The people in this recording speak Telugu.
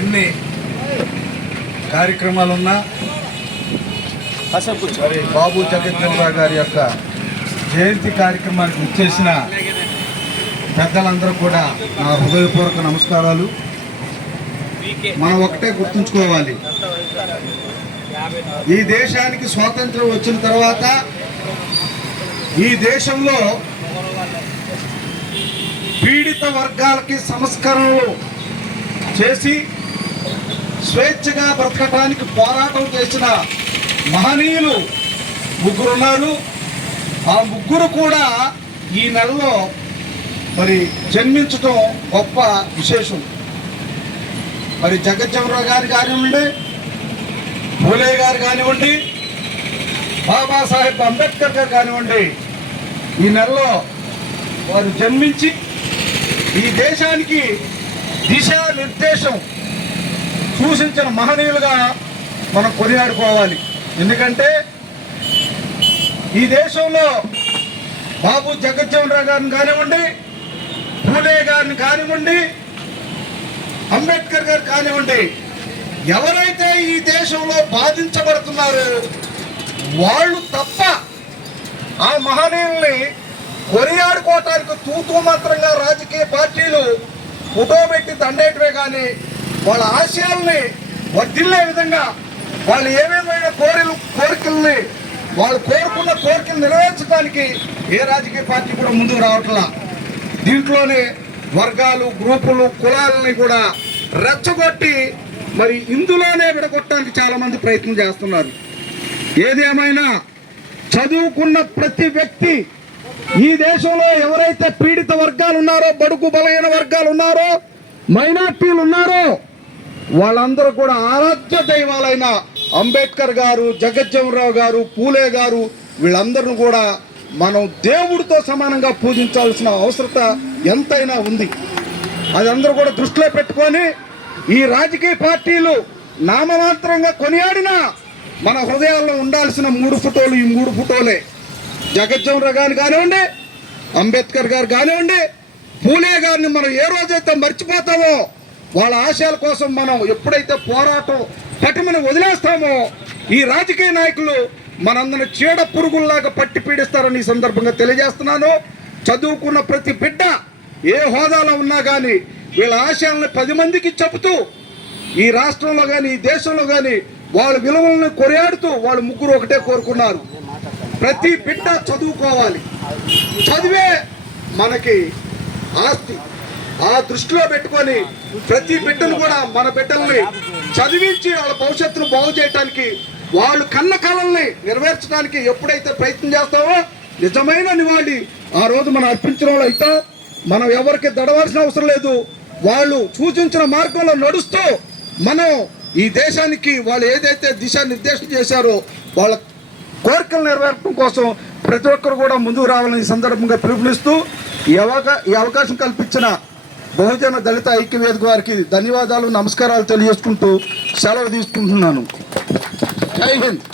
ఎన్ని కార్యక్రమాలున్నా మరి బాబు జగజ్జీవనరావు గారి యొక్క జయంతి కార్యక్రమానికి ఇచ్చేసిన పెద్దలందరూ కూడా నా హృదయపూర్వక నమస్కారాలు. మనం ఒకటే గుర్తుంచుకోవాలి, ఈ దేశానికి స్వాతంత్రం వచ్చిన తర్వాత ఈ దేశంలో పీడిత వర్గాలకి సంస్కరణలు చేసి స్వేచ్ఛగా బ్రతకడానికి పోరాటం చేసిన మహనీయులు ముగ్గురున్నారు. ఆ ముగ్గురు కూడా ఈ నెలలో మరి జన్మించడం గొప్ప విశేషం. మరి జగజ్జీవనరావు గారు కానివ్వండి, పూలే గారు కానివ్వండి, బాబాసాహెబ్ అంబేద్కర్ గారు కానివ్వండి, ఈ నెలలో వారు జన్మించి ఈ దేశానికి దిశానిర్దేశం సూచించిన మహనీయులుగా మనం కొనియాడుకోవాలి. ఎందుకంటే ఈ దేశంలో బాబు జగజ్జీవనరావు గారిని కానివ్వండి, పూలే గారిని కానివ్వండి, అంబేద్కర్ గారు కానివ్వండి, ఎవరైతే ఈ దేశంలో బాధించబడుతున్నారో వాళ్ళు తప్ప ఆ మహనీయుల్ని కొనియాడుకోవటానికి తూతూ మాత్రంగా రాజకీయ పార్టీలు ఫోటో పెట్టి దండేటవే కానీ వాళ్ళ ఆశయాల్ని వర్ధిల్లే విధంగా వాళ్ళు ఏమేమైనా కోరికల్ని వాళ్ళు కోరుకున్న కోరికలు నెరవేర్చడానికి ఏ రాజకీయ పార్టీ కూడా ముందుకు రావట్లా. దీంట్లోనే వర్గాలు, గ్రూపులు, కులాలని కూడా రెచ్చగొట్టి మరి ఇందులోనే విడగొట్టడానికి చాలా మంది ప్రయత్నం చేస్తున్నారు. ఏది ఏమైనా చదువుకున్న ప్రతి వ్యక్తి ఈ దేశంలో ఎవరైతే పీడిత వర్గాలు ఉన్నారో, బడుగు బలహీన వర్గాలు ఉన్నారో, మైనార్టీలు ఉన్నారో వాళ్ళందరూ కూడా ఆరాధ్య దైవాలైన అంబేద్కర్ గారు, జగజ్జీవనరావు గారు, పూలే గారు వీళ్ళందరూ కూడా మనం దేవుడితో సమానంగా పూజించాల్సిన అవసరత ఎంతైనా ఉంది. అది అందరూ కూడా దృష్టిలో పెట్టుకొని ఈ రాజకీయ పార్టీలు నామమాత్రంగా కొనియాడినా మన హృదయాల్లో ఉండాల్సిన 3 ఫోటోలు ఈ 3 ఫోటోలే. జగజ్జీవనరావు గారిని కానివ్వండి, అంబేద్కర్ గారు కానివ్వండి, పూలే గారిని మనం ఏ రోజైతే మర్చిపోతామో వాళ్ళ ఆశయాల కోసం మనం ఎప్పుడైతే పోరాటం పటిమని వదిలేస్తామో ఈ రాజకీయ నాయకులు మనందరిని చీడ పురుగుల్లాగా పట్టి పీడిస్తారని ఈ సందర్భంగా తెలియజేస్తున్నాను. చదువుకున్న ప్రతి బిడ్డ ఏ హోదాలో ఉన్నా కానీ వీళ్ళ ఆశయాలను 10 మందికి చెబుతూ ఈ రాష్ట్రంలో కానీ ఈ దేశంలో కానీ వాళ్ళ విలువలను కొనియాడుతూ వాళ్ళు ముగ్గురు ఒకటే కోరుకున్నారు, ప్రతి బిడ్డ చదువుకోవాలి, చదివే మనకి ఆస్తి. ఆ దృష్టిలో పెట్టుకొని ప్రతి బిడ్డను కూడా మన బిడ్డల్ని చదివించి వాళ్ళ భవిష్యత్తును బాగు చేయడానికి వాళ్ళు కన్న కళల్ని నెరవేర్చడానికి ఎప్పుడైతే ప్రయత్నం చేస్తామో నిజమైన నివాళి ఆ రోజు మనం అర్పించడంలో అయితే మనం ఎవరికి దడవలసిన అవసరం లేదు. వాళ్ళు సూచించిన మార్గంలో నడుస్తూ మనం ఈ దేశానికి వాళ్ళు ఏదైతే దిశానిర్దేశం చేశారో వాళ్ళ కోరికలు నెరవేర్చడం కోసం ప్రతి ఒక్కరు కూడా ముందుకు రావాలని ఈ సందర్భంగా పిలుపునిస్తూ ఈ అవకాశం కల్పించిన బహుజన దళిత ఐక్య వేదిక వారికి ధన్యవాదాలు, నమస్కారాలు తెలియజేసుకుంటూ సెలవు తీసుకుంటున్నాను. జై హింద్.